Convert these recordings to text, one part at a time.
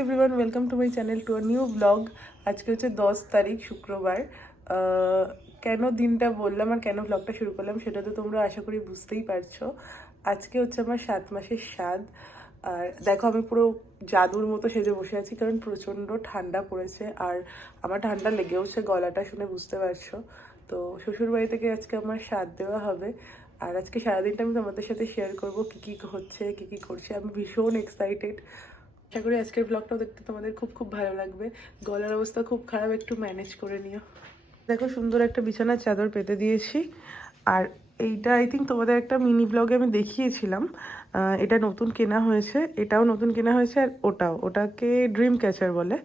Everyone, welcome to my channel to a new blog. আজকে হচ্ছে 10 তারিখ শুক্রবার। কেন দিনটা বললাম আর কেন ব্লগটা শুরু করলাম সেটা তো তোমরা আশা করি বুঝতেই পারছো। আজকে হচ্ছে আমার 7 মাসের স্বাদ। আর দেখো আমি পুরো জাদুর মতো সেজে বসে আছি কারণ প্রচণ্ড ঠান্ডা পড়েছে আর আমার ঠান্ডা লেগেওছে, গলাটা শুনে বুঝতে পারছো। তো শ্বশুরবাড়ি থেকে আজকে আমার স্বাদ দেওয়া হবে আর আজকে সারাদিনটা আমি তোমাদের সাথে শেয়ার করবো কী কী হচ্ছে, কী কী করছে। আমি ভীষণ এক্সাইটেড। আশা করি আজকের ব্লগটাও দেখতে তোমাদের খুব খুব ভালো লাগবে। গলার অবস্থা খুব খারাপ, একটু ম্যানেজ করে নিও। দেখো সুন্দর একটা বিছানার চাদর পেতে দিয়েছি। আর এইটা আই থিঙ্ক তোমাদের একটা মিনি ব্লগে আমি দেখিয়েছিলাম। এটা নতুন কেনা হয়েছে, এটাও নতুন কেনা হয়েছে আর ওটাকে ড্রিম ক্যাচার বলে।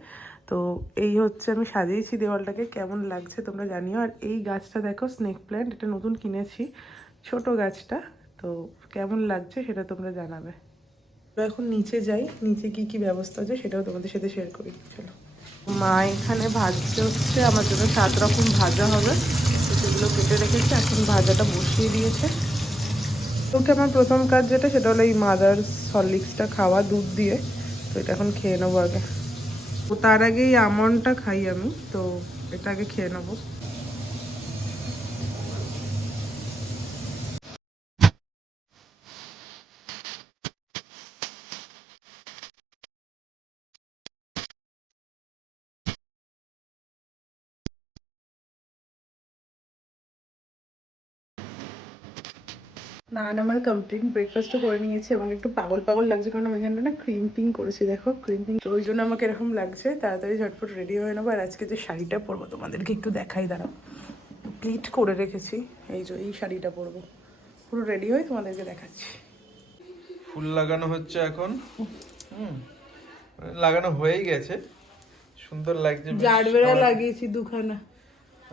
তো এই হচ্ছে আমি সাজিয়েছি দেওয়ালটাকে, কেমন লাগছে তোমরা জানিও। আর এই গাছটা দেখো, স্নেক প্ল্যান্ট, এটা নতুন কিনেছি, ছোট গাছটা। তো কেমন লাগছে সেটা তোমরা জানাবে। এখন নিচে যাই, নিচে কি কি ব্যবস্থা আছে সেটাও তোমাদের সাথে শেয়ার করি। চলো। মা এখানে ভাজতে হচ্ছে, আমার জন্য 7 রকম ভাজা হবে, তো সেগুলো কেটে রেখেছে, এখন ভাজাটা বসিয়ে দিয়েছে। ওকে আমার প্রথম কাজ যেটা সেটা হলো এই মাদার হরলিক্সটা খাওয়া দুধ দিয়ে। তো এটা এখন খেয়ে নেবো আগে। তো তার আগে এই আমন্ডটা খাই আমি, তো এটা আগে খেয়ে নেবো। আমার কমপ্লিট ব্রেকফাস্টও করে নিয়েছি এবং একটু পাগল পাগল লাগছে কারণ আমি এখানটা না ক্রিম্পিং করেছি, দেখো ক্রিম্পিং, তো ওই জন্য আমাকে এরকম লাগছে। তাড়াতাড়ি ঝটফট রেডি হয়ে নেবো। আর আজকে যে শাড়িটা পরবো তোমাদেরকে একটু দেখাই, দাঁড়াও, প্লিট করে রেখেছি। এই শাড়িটা পরবো, পুরো রেডি হয়ে তোমাদেরকে দেখাচ্ছি। ফুল লাগানো হচ্ছে এখন। লাগানো হয়েই গেছে, সুন্দর লাগছে। জারবেরা লাগিয়েছি দুখানা।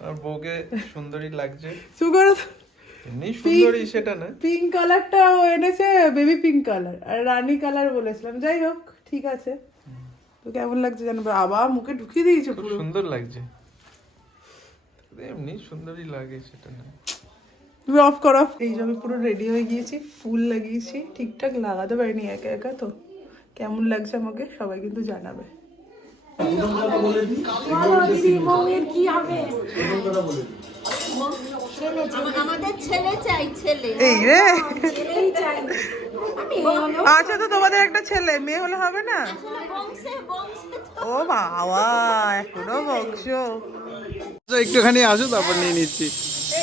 আর বউকে সুন্দরী লাগছে। সুগার এমনি সুন্দরী সেটা না, পিঙ্ক কালারটা ও এনেছে, বেবি পিঙ্ক কালার, আর রানী কালার বলেছিলাম। যাই হোক, ঠিক আছে। তো কেমন লাগছে জানো, আবার মুখে ঢুকিয়ে দিয়েছে, খুব পুরো সুন্দর লাগছে। এমনি সুন্দরী লাগে সেটা না। তুমি অফ করো। এই যে আমি পুরো রেডি হয়ে গিয়েছি, ফুল লাগিয়েছি, ঠিকঠাক লাগাতে পারিনি একা একা। তো কেমন লাগছে আমাকে সবাই কিন্তু জানাবে। আমাদের ছেলে চাই, ছেলে। এই রে, আচ্ছা, তো তোমাদের একটা ছেলে, মেয়ে হলে হবে না? ও বাবা, এখনো বংশ। একটুখানি আসো, তারপর নিয়ে নিচ্ছি।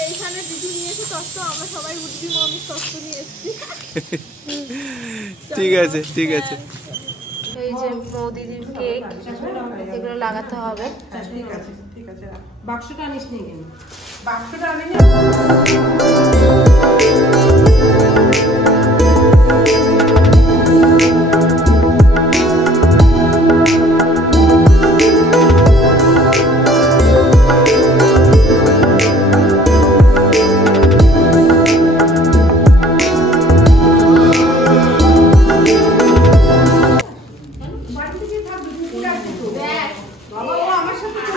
এইখানে দিদি নিয়েছে তত্ত্ব, আমরা সবাই উঠবি মমির তত্ত্ব নিয়ে এসেছি। ঠিক আছে, ঠিক আছে। এই যে বৌদিদির কেক, এগুলো লাগাতে হবে। ঠিক আছে, ঠিক আছে। বাক্সটা আনিস নি কেন? বাক্সটা আনিনি।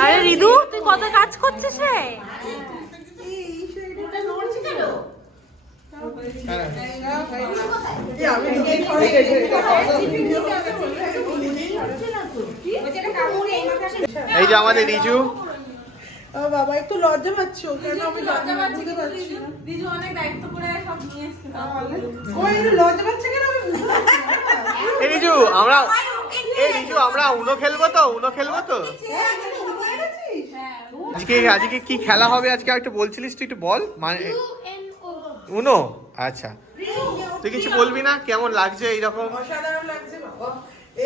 আরে রিদু, তুই কত কাজ করছিস রে? এই যে আমাদের রিজু। বাবা একটু লজ্জা পাচ্ছ কেন? আমি লজ্জা পাচ্ছি না। রিজু অনেক দায়িত্ব করে সব নিয়ে এসেছে। ওই লজ্জা পাচ্ছে কেন? আমি বুঝতে পারছি না। এই রিজু আমরা উনো খেলবো তো। আজকে কি খেলা হবে আজকে একটু বলছিলিস, তুই একটু বল। মানে উনো, আচ্ছা। তুই কিছু বলবি না? কেমন লাগছে এইরকম? অসাধারণ লাগছে বাবা।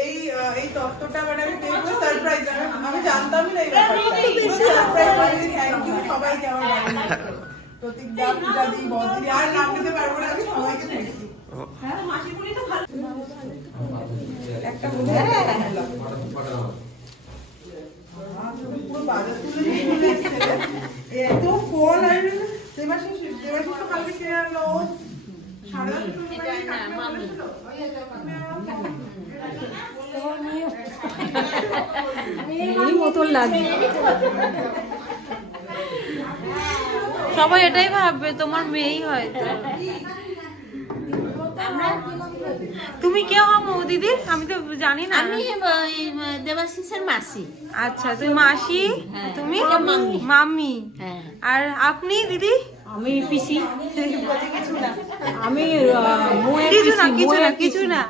এই তত্ত্বটা মানে আমি পেয়ে সারপ্রাইজ। আমি জানতামই না এই ব্যাপারটা। সারপ্রাইজ। থ্যাংক ইউ সবাইকে, আমার প্রতীক দা, পূজা দি, বৌদি, আর নাম নিতে পারবো না আমি, সবাইকে থ্যাংক ইউ। হ্যাঁ, মাসিপুরি তো ভালো। একটা বলে পুরো বাজার তুলে নিয়ে এসেছে। এত ফল আর দেবাশিস তো কালকে কে আনলো? সাড়ে 10 মতন লাগে। সবাই এটাই ভাববে তোমার মেয়েই হয়তো। তুমি কে হও দিদি? আমি তো জানি না। আমি দেবাশিসের মাসি। আচ্ছা, তুমি মাসি, হ্যাঁ। তুমি মাম্মি। মাম্মি। হ্যাঁ। আর আপনি দিদি? আমি পিসি। আমি কিছু না।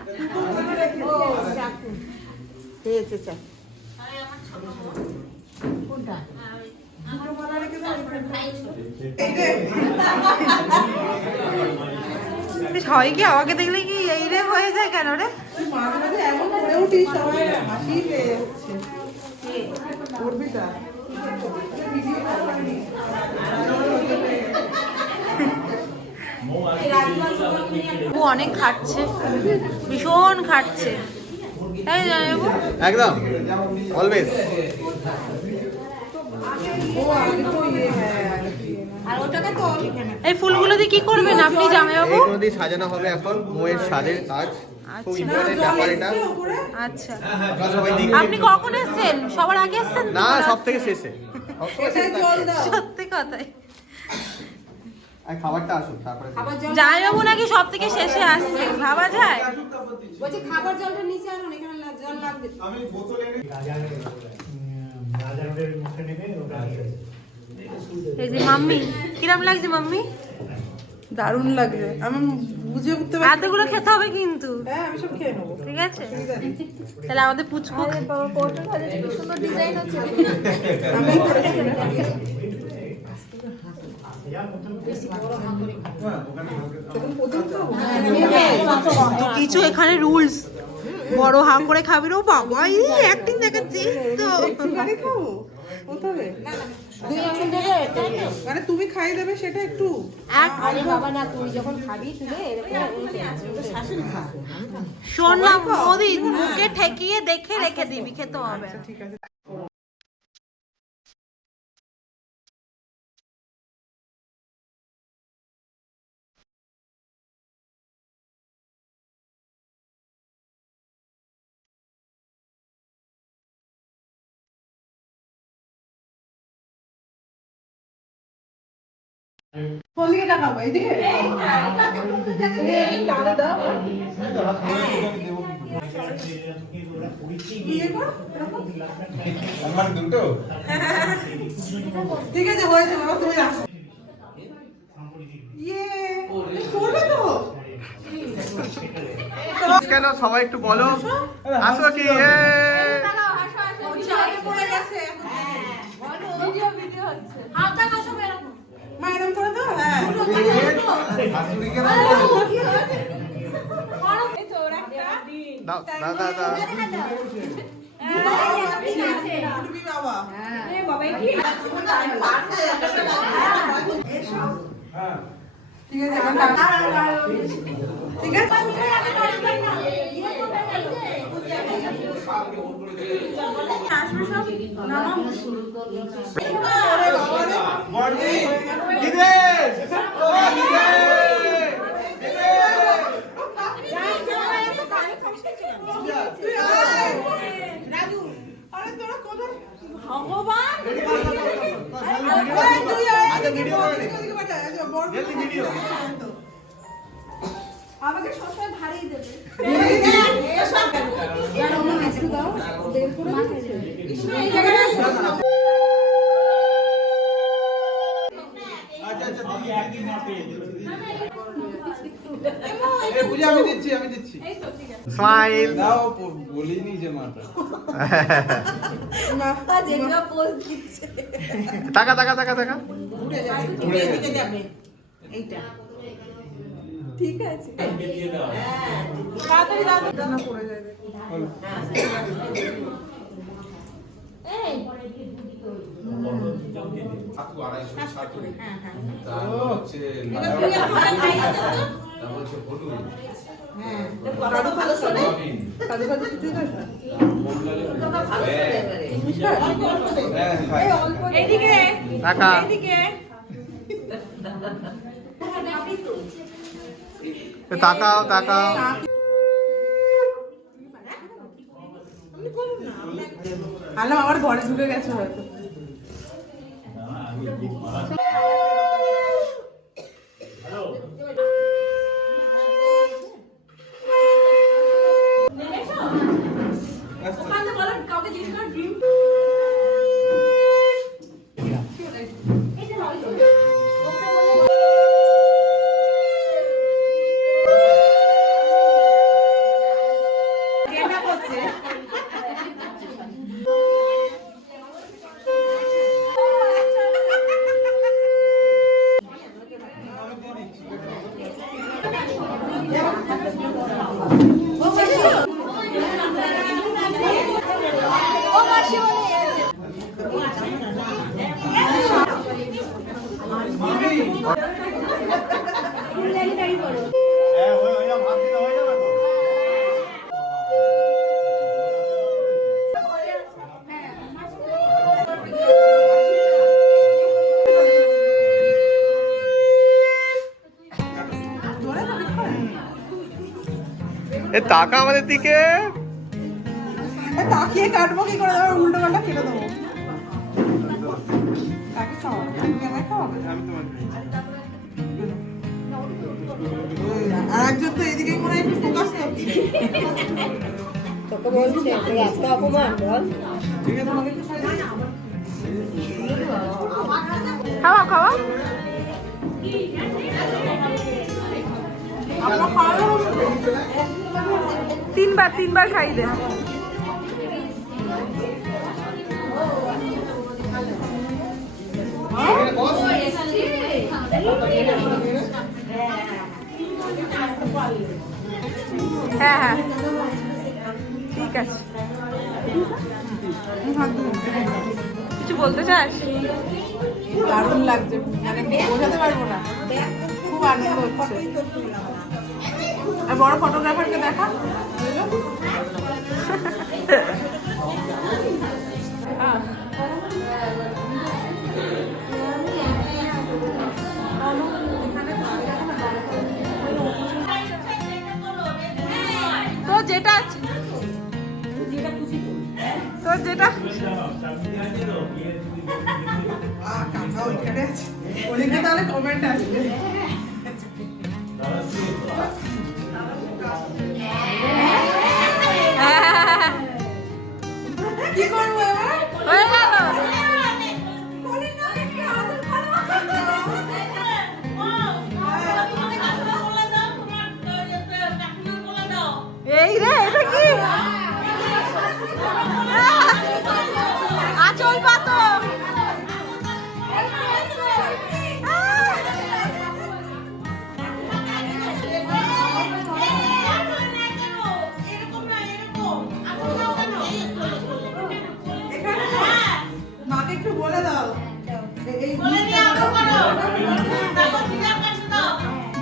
হয় কি আমাকে দেখলে কি এই রে হয়ে যায় কেন রে? ও অনেক খাচ্ছে, ভীষণ খাচ্ছে, তাই জানাবো। একদম অলওয়েজ। এই ফুলগুলো দিয়ে কি করবেন আপনি জামাইবাবু? এইগুলো দিয়ে সাজানো হবে এখন মোয়ের সাজের কাজ। খুব ইম্পর্টেন্ট ব্যাপার এটা। আচ্ছা, আপনারা সবাই দেখবেন। আপনি কখন এসেছেন? সবার আগে এসেছেন? না, সব থেকে শেষে। সত্যি কথাই। আর খাবারটা আসুন তারপরে। জামাইবাবু নাকি সব থেকে শেষে আসছে, ভাবা যায়? বলছি খাবার জলটা নিচে আনুন, এখানে জল লাগবে। আমি বোতল এনে এই যে মাম্মি, কিরম লাগছে মাম্মি? দারুণ লাগছে, আমি বুঝে উঠতে পারছি। এতগুলো খেতে হবে কিন্তু, হ্যাঁ আমি সব খেয়ে নেবো। ঠিক আছে? তাহলে আমাদের পুচকু ডিজাইন হচ্ছে। কিছু এখানে রুলস, বড় হা করে খাবি রে বাবা, এই অ্যাক্টিং দেখাচ্ছি তো। একটুখানি খাবো প্রথমে, মানে তুমি খাই দেবে সেটা একটু। আরে বাবা না, তুই যখন খাবি তুলে শাশুড়ি খা। শোন না মোদি, মুখে ঠেকিয়ে দেখে রেখে দিবি, খেতে হবে। ঠিক আছে। কলিটা খাবো এইদিকে। আমার দুটো। ঠিক আছে, হয়েছে বাবা, তুমি রাখো। ইয়ে করবে তো? কেন সবাই একটু বলো, আসো কি? মা এরকম করে দাও। হ্যাঁ দাও দাও দাও দাও। উঠবি বাবা। ঠিক আছে, ঠিক আছে। আমাকে সবসময় ভারী দেবে। আমি দিচ্ছি। স্মাইল দাও, বলিনি যে মাটা। যেগুলো পোজ দিচ্ছে টাকা টাকা টাকা টাকা। এদিকে যাবে এইটা। ঠিক আছে, তাড়াতাড়ি দাও, না পড়ে যাবে। কাজু কাজু কিছুই খাস না? টাকা তাকাও তাকাও। আলো আমার ঘরে ঢুকে গেছে হয়তো। এ টাকা আমাদের দিকে। তাকিয়ে কাটবো কি করে, আবার উল্টো পাল্টা কেটে দেবো। কাকে খাওয়াবো? তুমি আমায় খাওয়াবে? আর একজন তো এদিকে করে একটু ফোকাস করছে। তোকে বলছে তোর এত অপমান বল। খাওয়া খাওয়া তিনবার খাই দে। হ্যাঁ হ্যাঁ ঠিক আছে। কিছু বলতে চাস? দারুণ লাগছে, মানে বোঝাতে পারবো না, খুব আনন্দ হচ্ছে। আর বড় ফটোগ্রাফারকে দেখা। তো যেটা তোর যেটা কাকা ওইখানে আছে, ওদিকে তাহলে কমেন্ট আসবে। কি করবো এবার? হয়ে গেল। এই রে, এটা কি আচল পাতো? মাকে একটু বলে দাও।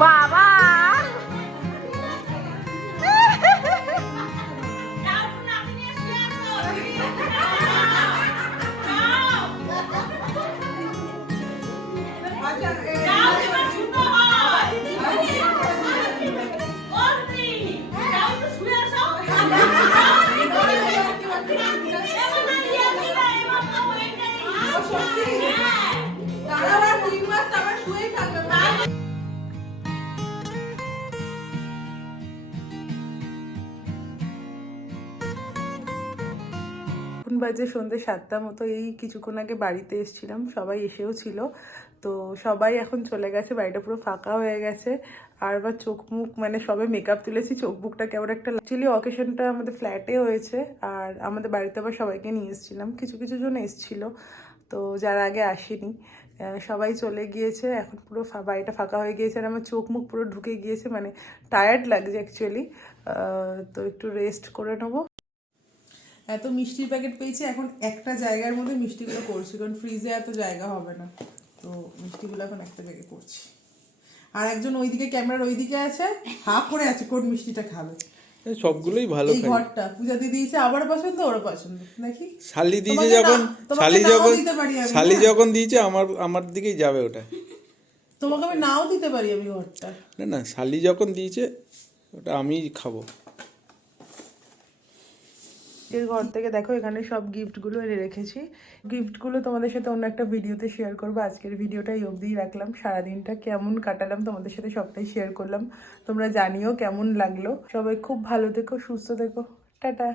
বাবা এখন বাজে সন্ধ্যে 7টা মতো। এই কিছুক্ষণ আগে বাড়িতে এসেছিলাম, সবাই এসেও ছিল। তো সবাই এখন চলে গেছে, বাড়িটা পুরো ফাঁকা হয়ে গেছে। আর আবার চোখ মুখ মানে সবে মেকআপ তুলেছি, চোখ মুখটা কেমন একটা। অ্যাকচুয়ালি অকেশনটা আমাদের ফ্ল্যাটে হয়েছে, আর আমাদের বাড়িতে আবার সবাইকে নিয়ে এসেছিলাম, কিছু কিছু জন এসেছিল। তো যারা আগে আসেনি সবাই চলে গিয়েছে, এখন পুরো বাড়িটা ফাঁকা হয়ে গিয়েছে। আর আমার চোখ মুখ পুরো ঢুকে গিয়েছে, মানে টায়ার্ড লাগছে অ্যাকচুয়ালি। তো একটু রেস্ট করে নেবো। এত মিষ্টির প্যাকেট পেয়েছি, এখন একটা জায়গার মধ্যে মিষ্টিগুলো করছি, কারণ ফ্রিজে এত জায়গা হবে না। তো মিষ্টিগুলো এখন একটা জায়গায় করছি। আর একজন ওইদিকে ক্যামেরার ওইদিকে আছে, হা করে আছে কোন মিষ্টিটা খাবে। সবগুলোই ভালো এই ঘরটা পূজা দিয়ে দিয়েছে, আবার পছন্দ ওর পছন্দ, দেখি শালি দিয়েছে তোমাকে যখন তোমাকে নাও দিতে পারি আমি, শালি হ্যাঁ? যখন দিয়েছে আমার দিকেই যাবে ওটা। তোমাকে আমি নাও দিতে পারি আমি ঘরটা। না শালি যখন দিয়েছে ওটা আমি খাবো। এর ঘর থেকে দেখো এখানে সব গিফটগুলো এনে রেখেছি। গিফটগুলো তোমাদের সাথে অন্য একটা ভিডিওতে শেয়ার করবো। আজকের ভিডিওটা এই অবধিই রাখলাম। সারাদিনটা কেমন কাটালাম তোমাদের সাথে সবটাই শেয়ার করলাম। তোমরা জানিও কেমন লাগলো। সবাই খুব ভালো থেকো, সুস্থ থেকো, টাটা।